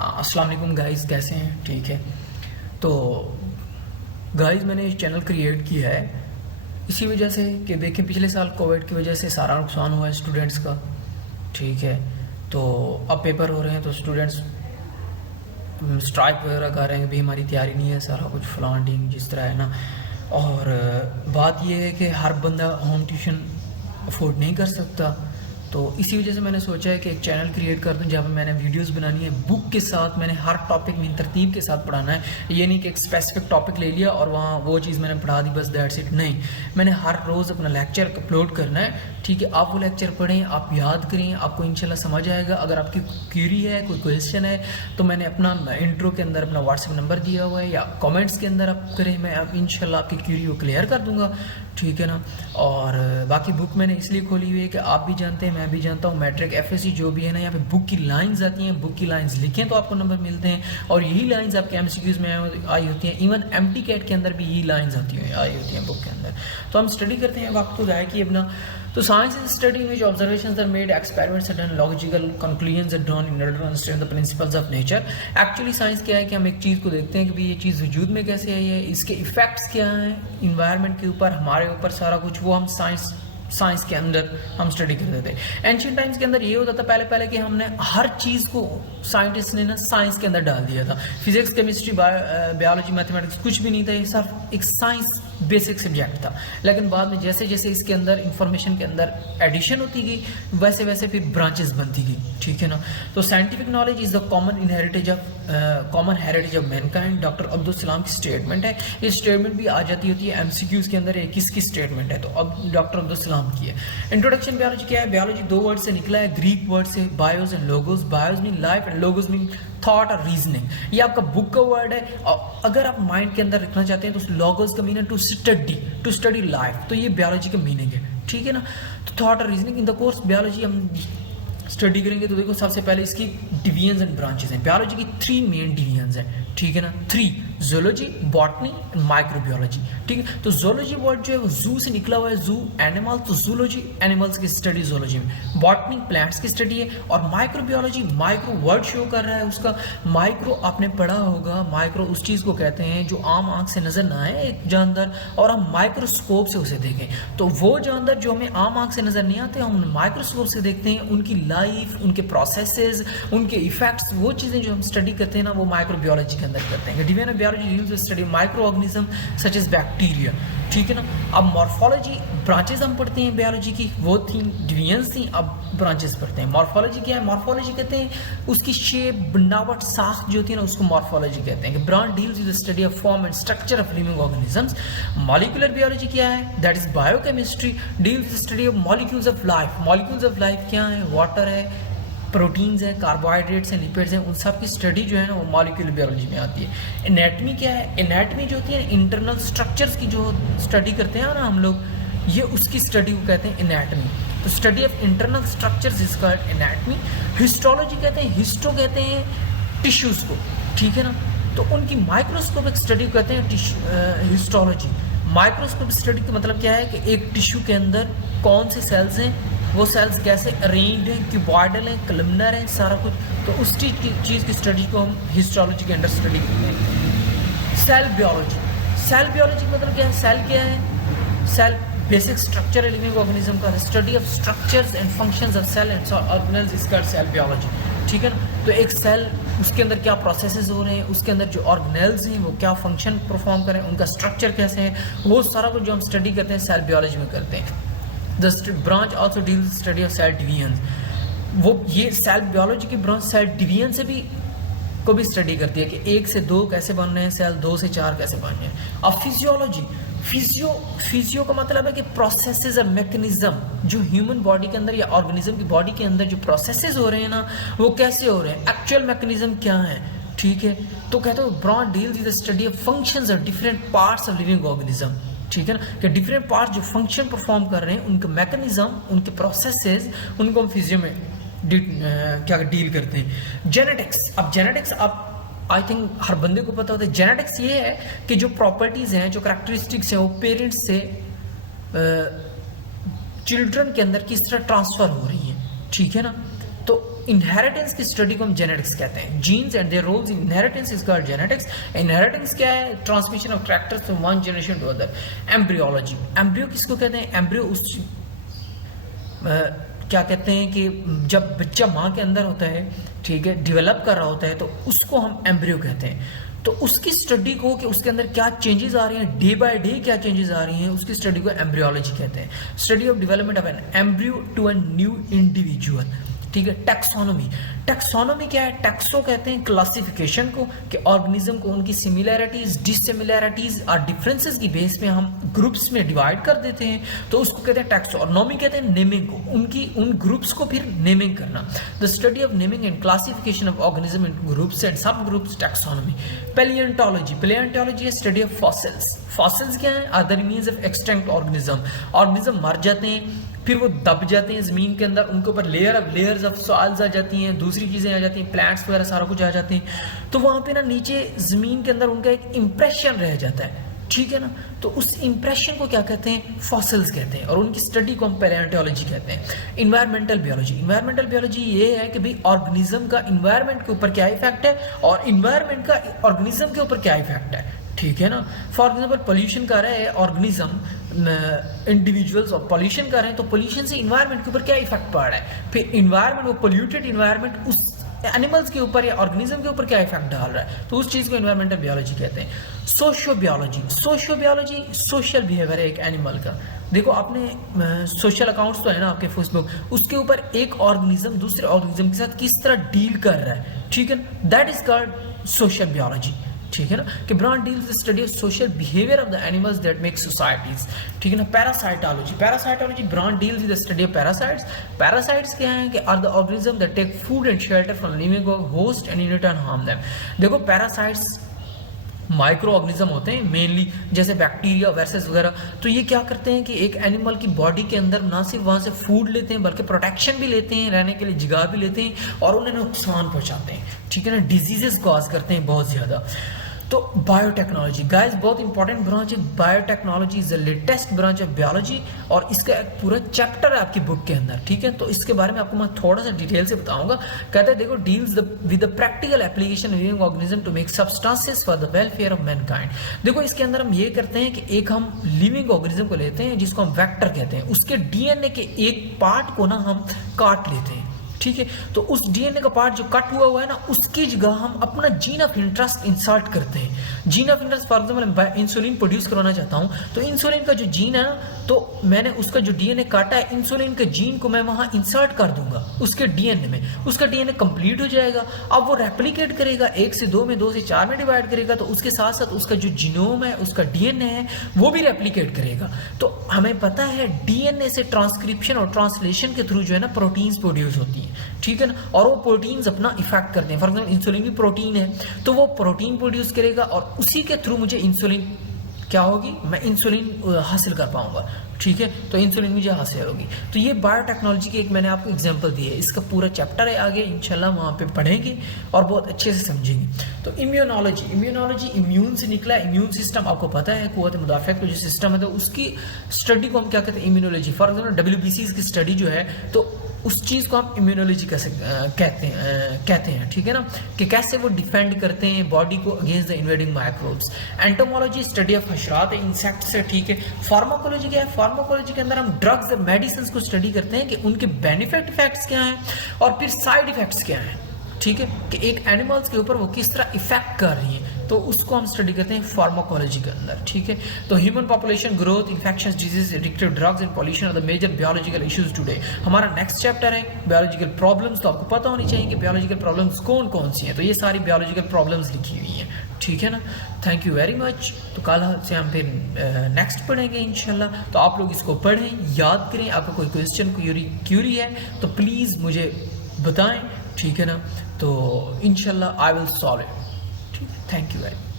अस्सलाम वालेकुम गाइस, कैसे हैं? ठीक है। तो गाइस, मैंने ये चैनल क्रिएट किया है इसी वजह से कि देखें पिछले साल कोविड की वजह से सारा नुकसान हुआ है स्टूडेंट्स का। ठीक है। तो अब पेपर हो रहे हैं तो स्टूडेंट्स स्ट्राइक वगैरह कर रहे हैं कि भाई हमारी तैयारी नहीं है, सारा कुछ फ्लॉन्टिंग जिस तरह है ना। और बात यह है कि हर बंदा होम ट्यूशन अफोर्ड नहीं कर सकता, तो इसी वजह से मैंने सोचा है कि एक चैनल क्रिएट कर दूं जहाँ पे मैंने वीडियोस बनानी है बुक के साथ। मैंने हर टॉपिक में तरतीब के साथ पढ़ाना है। ये नहीं कि एक स्पेसिफिक टॉपिक ले लिया और वहाँ वो चीज़ मैंने पढ़ा दी बस, दैट्स इट। नहीं, मैंने हर रोज़ अपना लेक्चर अपलोड करना है। ठीक है, आप वो लेक्चर पढ़ें, आप याद करें, आपको इंशाल्लाह समझ आएगा। अगर आपकी क्वेरी है, कोई क्वेश्चन है, तो मैंने अपना इंट्रो के अंदर अपना व्हाट्सएप नंबर दिया हुआ है, या कमेंट्स के अंदर आप करें, मैं आप इंशाल्लाह आपकी क्वेरी को क्लियर कर दूंगा। ठीक है ना। और बाकी बुक मैंने इसलिए खोली हुई है कि आप भी जानते हैं, मैं भी जानता हूँ, मैट्रिक एफएससी जो भी है ना, यहाँ पे बुक की लाइंस आती हैं, बुक की लाइंस लिखें तो आपको नंबर मिलते हैं, और यही लाइंस आपके एमसीक्यूज में आई होती हैं। इवन एमटी कैट के अंदर भी यही लाइंस आई होती हैं बुक के अंदर। तो हम स्टडी करते हैं, वक्त तो जाए कि अपना। तो science is study in which observations are made, experiments are done, logical conclusions are drawn in order to understand the principles of nature. Actually science क्या है कि हम एक चीज़ को देखते हैं कि भाई ये चीज़ वजूद में कैसे आई है, इसके इफेक्ट्स क्या हैं इन्वायरमेंट के ऊपर, हमारे ऊपर, सारा कुछ वो हम साइंस के अंदर हम स्टडी करते थे। एंशियंट टाइम्स के अंदर ये होता था पहले कि हमने हर चीज़ को साइंटिस्ट ने ना साइंस के अंदर डाल दिया था। फिजिक्स, केमिस्ट्री, बायोलॉजी, मैथमेटिक्स कुछ भी नहीं था, ये सिर्फ एक साइंस बेसिक सब्जेक्ट था। लेकिन बाद में जैसे जैसे इसके अंदर इंफॉर्मेशन के अंदर एडिशन होती गई, वैसे वैसे फिर ब्रांचेस बनती गई। ठीक है ना। तो scientific knowledge is the common heritage of Mankind, doctor Abdul Salam की स्टेटमेंट है। ये स्टेटमेंट भी आ जाती होती है एमसीक्यूज के अंदर, किसकी स्टेटमेंट है, तो अब डॉक्टर अब्दुल सलाम की है। इंट्रोडक्शन बायोलॉजी क्या है? बायोलॉजी दो वर्ड से निकला है, ग्रीक वर्ड से, BIOS and logos. BIOS mean life and logos mean thought और रीजनिंग। ये आपका बुक का वर्ड है, और अगर आप माइंड के अंदर रखना चाहते हैं तो लोगोस का मीनिंग टू स्टडी लाइफ, तो ये बायोलॉजी का मीनिंग है। ठीक है ना। तो थॉट और reasoning in the course biology हम स्टडी करेंगे तो देखो सबसे पहले इसकी डिवीजन्स एंड ब्रांचेस हैं। बायोलॉजी की 3 मेन डिवीजन्स हैं। ठीक है ना, 3: जूलॉजी, बॉटनी एंड माइक्रोबायोलॉजी। ठीक है। तो जूलॉजी वर्ड जो है वो जू से निकला हुआ है, जू एनिमल, तो जूलॉजी एनिमल्स की स्टडी जूलॉजी में, बॉटनी प्लांट्स की स्टडी है, और माइक्रोबायोलॉजी, माइक्रो वर्ड शो कर रहा है उसका। माइक्रो आपने पढ़ा होगा, माइक्रो उस चीज़ को कहते हैं जो आम आंख से नजर ना आए एक जानदार, और हम माइक्रोस्कोप से उसे देखें। तो वो जानदार जो हमें आम आंख से नजर नहीं आते, हम माइक्रोस्कोप से देखते हैं, उनकी लाइफ, उनके प्रोसेसेस, उनके इफेक्ट्स, वो चीज़ें जो हम स्टडी करते हैं ना, वो माइक्रोबायोलॉजी के अंदर करते हैं। Division of biology deals with study micro organism such as bacteria. ठीक है ना। अब मॉर्फोलॉजी ब्रांचेस हम पढ़ते हैं बायोलॉजी की, वो 3 डिवीजन्स थी, अब ब्रांचेस पढ़ते हैं। मॉर्फोलॉजी क्या है? मॉर्फोलॉजी कहते हैं उसकी शेप, बनावट, साख जो होती है ना, उसको मॉर्फोलॉजी कहते हैं। कि branch deals with study of form and structure of living organisms. Molecular biology क्या है? That is biochemistry, deals with study of molecules of life. Molecules of life क्या है? वाटर है, प्रोटीन्स हैं, कार्बोहाइड्रेट्स हैं, लिपिड्स हैं, उन सब की स्टडी जो है ना वो मॉलिक्यूलर बायोलॉजी में आती है। एनाटमी क्या है? एनाटमी जो होती है इंटरनल स्ट्रक्चर्स की जो स्टडी करते हैं ना हम लोग, ये उसकी स्टडी को कहते हैं एनाटमी। तो study of internal structures is called anatomy. Histology कहते हैं, हिस्टो कहते हैं टिश्यूज को। ठीक है ना। तो उनकी माइक्रोस्कोपिक स्टडी को कहते हैं हिस्टोलॉजी। माइक्रोस्कोपिक स्टडी का मतलब क्या है कि एक टिश्यू के अंदर कौन से सेल्स हैं, वो सेल्स कैसे अरेंज्ड हैं, क्यूबॉइडल हैं, कलमनर हैं, सारा कुछ। तो उस चीज़ की स्टडी को हम हिस्टोलॉजी के अंडर स्टडी करते हैं। सेल बायोलॉजी, सेल बायोलॉजी का मतलब क्या है? सेल क्या है? सेल बेसिक स्ट्रक्चर है लिविंग ऑर्गेनिज्म का, study of structures and functions of cell and organelles is called cell biology. ठीक है ना। तो एक सेल, उसके अंदर क्या प्रोसेसेस हो रहे हैं, उसके अंदर जो ऑर्गेनेल्स हैं वो क्या फंक्शन परफॉर्म करें, उनका स्ट्रक्चर कैसे है, वो सारा कुछ जो हम स्टडी करते हैं सेल बायोलॉजी में करते हैं। The branch also deals study of cell division. वो ये सेल बायोलॉजी की ब्रांच सेल डिवीजन से भी को भी स्टडी करती है कि 1 से 2 कैसे बन रहे हैं सेल, 2 से 4 कैसे बन रहे हैं। अब फिजियोलॉजी, फिजियो का मतलब है कि प्रोसेसेस और मैकेनिज्म जो ह्यूमन बॉडी के अंदर या ऑर्गेनिज्म की बॉडी के अंदर जो प्रोसेसेस हो रहे हैं ना, वो कैसे हो रहे हैं, एक्चुअल मैकेनिज्म क्या है। ठीक है। तो कहते हो broad deals with the study of functions of different parts of living organism. ठीक है ना। कि डिफरेंट पार्ट्स जो फंक्शन परफॉर्म कर रहे हैं, उनके मैकेनिज्म, उनके प्रोसेसेस, उनको हम फिजियो में क्या डील करते हैं। जेनेटिक्स, अब जेनेटिक्स आप आई थिंक हर बंदे को पता होता है। जेनेटिक्स ये है कि जो प्रॉपर्टीज़ हैं, जो करैक्टरिस्टिक्स हैं, वो पेरेंट्स से चिल्ड्रन के अंदर किस तरह ट्रांसफ़र हो रही हैं। ठीक है ना। तो इनहेरिटेंस की स्टडी को हम जेनेटिक्स कहते हैं। Genes and their roles in inheritance is called genetics. Inheritance क्या है? Transmission of characters from one generation to other. Embryology, embryo किसको कहते हैं? एम्ब्रियो उस क्या कहते हैं कि जब बच्चा माँ के अंदर होता है, ठीक है, डेवलप कर रहा होता है, तो उसको हम एम्ब्रियो कहते हैं। तो उसकी स्टडी को कि उसके अंदर क्या चेंजेस आ रही हैं, डे बाय डे क्या चेंजेस आ रही हैं, उसकी स्टडी को एम्ब्रियोलॉजी कहते हैं। Study of development of an embryo to a new individual, ठीक है। टैक्सोनॉमी, टैक्सोनॉमी क्या है? टैक्सो कहते हैं क्लासिफिकेशन को, कि ऑर्गेनिज्म को उनकी सिमिलैरिटीज, डिससिमिलैरिटीज और डिफरेंसेस की बेस पे हम ग्रुप्स में डिवाइड कर देते हैं, तो उसको कहते हैं टैक्सोनॉमी। कहते हैं नेमिंग को, उनकी उन ग्रुप्स को फिर नेमिंग करना। The study of naming and classification of organism in groups and sub groups, taxonomy. Palaeontology, palaeontology है स्टडी ऑफ फॉसिल्स। फॉसिल्स क्या है? Are the remains of extinct organism. Organism मर जाते हैं, फिर वो दब जाते हैं जमीन के अंदर, उनके ऊपर लेयर्स ऑफ सॉइल्स आ जाती हैं, दूसरी चीजें आ जाती हैं, प्लांट्स वगैरह सारा कुछ आ जाते हैं, तो वहां पे ना नीचे जमीन के अंदर उनका एक इंप्रेशन रह जाता है, ठीक है ना। तो उस इंप्रेशन को क्या कहते हैं? फॉसिल्स कहते हैं, और उनकी स्टडी को हम पैलियोंटोलॉजी कहते हैं। इन्वायरमेंटल बायोलॉजी, इन्वायरमेंटल बायोलॉजी ये है कि भाई ऑर्गेनिज्म का इन्वायरमेंट के ऊपर क्या इफेक्ट है और इन्वायरमेंट का ऑर्गेनिज्म के ऊपर क्या इफेक्ट है, ठीक है ना। फॉर एग्जाम्पल पोल्यूशन कर रहे हैं ऑर्गेनिज्म, इंडिविजुअल्स और पोल्यूशन कर रहे हैं, तो पोल्यूशन से इन्वायरमेंट के ऊपर क्या इफेक्ट पड़ रहा है, फिर इन्वायरमेंट, वो पोल्यूटेड इन्वायरमेंट उस एनिमल्स के ऊपर या ऑर्गेनिज्म के ऊपर क्या इफेक्ट डाल रहा है, तो उस चीज को इन्वायरमेंटल बायोलॉजी कहते हैं। सोशियोबायोलॉजी, सोशियोबायोलॉजी सोशल बिहेवियर है एक एनिमल का। देखो आपने सोशल अकाउंट्स तो है ना आपके फेसबुक, उसके ऊपर एक ऑर्गेनिज्म दूसरे ऑर्गेनिज्म के साथ किस तरह डील कर रहा है, ठीक है, that is called social biology, ठीक है ना। कि branch deals the study of social behaviour of the animals that make societies, ठीक है ना। Parasitology, parasitology branch deals with the study of parasites. Parasites क्या है? कि are the organism that take food and shelter from living host and in return harm them. देखो parasites micro organism होते हैं mainly, जैसे बैक्टीरिया, वायरसेस वगैरह। तो ये क्या करते हैं कि एक एनिमल की बॉडी के अंदर ना सिर्फ वहाँ से फूड लेते हैं बल्कि प्रोटेक्शन भी लेते हैं, रहने के लिए जगह भी लेते हैं, और उन्हें नुकसान पहुँचाते हैं, ठीक है ना, डिजीजेस कॉज करते हैं बहुत ज़्यादा। तो बायोटेक्नोलॉजी गाइस बहुत इंपॉर्टेंट ब्रांच है। Biotechnology is the latest branch of biology, और इसका एक पूरा चैप्टर है आपकी बुक के अंदर, ठीक है। तो इसके बारे में आपको मैं थोड़ा सा डिटेल से बताऊंगा। कहते हैं देखो, deals with the practical application of living organism to make substances for the welfare of mankind. देखो इसके अंदर हम ये करते हैं कि एक हम लिविंग ऑर्गेनिज्म को लेते हैं जिसको हम वेक्टर कहते हैं, उसके डीएनए के एक पार्ट को ना हम काट लेते हैं, ठीक है। तो उस डीएनए का पार्ट जो कट हुआ है ना, उसकी जगह हम अपना जीन ऑफ इंटरेस्ट इंसर्ट करते हैं। Gene of interest for example मैं इंसुलिन प्रोड्यूस करवाना चाहता हूं, तो इंसुलिन का जो जीन है ना, तो मैंने उसका जो डीएनए काटा है, इंसुलिन के जीन को मैं वहां इंसर्ट कर दूंगा उसके डीएनए में। उसका डीएनए कंप्लीट हो जाएगा। अब वो रेप्लिकेट करेगा, 1 से 2 में, 2 से 4 में डिवाइड करेगा, तो उसके साथ साथ उसका जो जीनोम है, उसका डीएनए है, वो भी रेप्लिकेट करेगा। तो हमें पता है डीएनए से ट्रांसक्रिप्शन और ट्रांसलेशन के थ्रू जो है ना प्रोटीन्स प्रोड्यूस होती है, ठीक है ना, और वो प्रोटीन्स अपना इफेक्ट करते हैं। फॉर एग्जाम्पल इंसुलिन भी प्रोटीन है, तो वो प्रोटीन प्रोड्यूस करेगा और उसी के थ्रू मुझे इंसुलिन क्या होगी, मैं इंसुलिन हासिल कर पाऊंगा, ठीक है। तो इंसुलिन मुझे हासिल होगी। तो ये बायोटेक्नोलॉजी की एक मैंने आपको एग्जांपल दी है, इसका पूरा चैप्टर है आगे, इंशाल्लाह वहाँ पे पढ़ेंगे और बहुत अच्छे से समझेंगे। तो इम्यूनोलॉजी, इम्यूनोलॉजी इम्यून से निकला। इम्यून सिस्टम आपको पता है, कुव्वत मुदाफ़त का जो सिस्टम है, तो उसकी स्टडी को हम क्या कहते हैं, इम्यूनोलॉजी। फॉर एग्जाम्पल WBC की स्टडी जो है, तो उस चीज़ को हम इम्यूनोलॉजी कहते हैं, ठीक है ना, कि कैसे वो डिफेंड करते हैं बॉडी को against the invading microbes. Entomology study of हशरात, इंसेक्ट्स है, ठीक है। फार्माकोलॉजी क्या है? फार्माकोलॉजी के अंदर हम ड्रग्स और मेडिसिन को स्टडी करते हैं कि उनके बेनिफिट इफेक्ट्स क्या हैं और फिर साइड इफेक्ट्स क्या हैं, ठीक है, कि एक एनिमल्स के ऊपर वो किस तरह इफेक्ट कर रही हैं, तो उसको हम स्टडी करते हैं फार्माकोलॉजी के अंदर, ठीक है। तो human population growth, infections, disease, addictive drugs and pollution are the major biological issues today. हमारा नेक्स्ट चैप्टर है बायोलॉजिकल प्रॉब्लम्स। तो आपको पता होनी चाहिए कि बायोलॉजिकल प्रॉब्लम्स कौन कौन सी हैं, तो ये सारी बायोलॉजिकल प्रॉब्लम्स लिखी हुई हैं, ठीक है ना। Thank you very much. तो कल से हम फिर नेक्स्ट पढ़ेंगे इंशाल्लाह। तो आप लोग इसको पढ़ें, याद करें। आपका कोई क्वेश्चन क्यूरी है तो प्लीज़ मुझे बताएं, ठीक है ना। तो इंशाल्लाह आई विल सॉल्व इट, ठीक है। Thank you very much.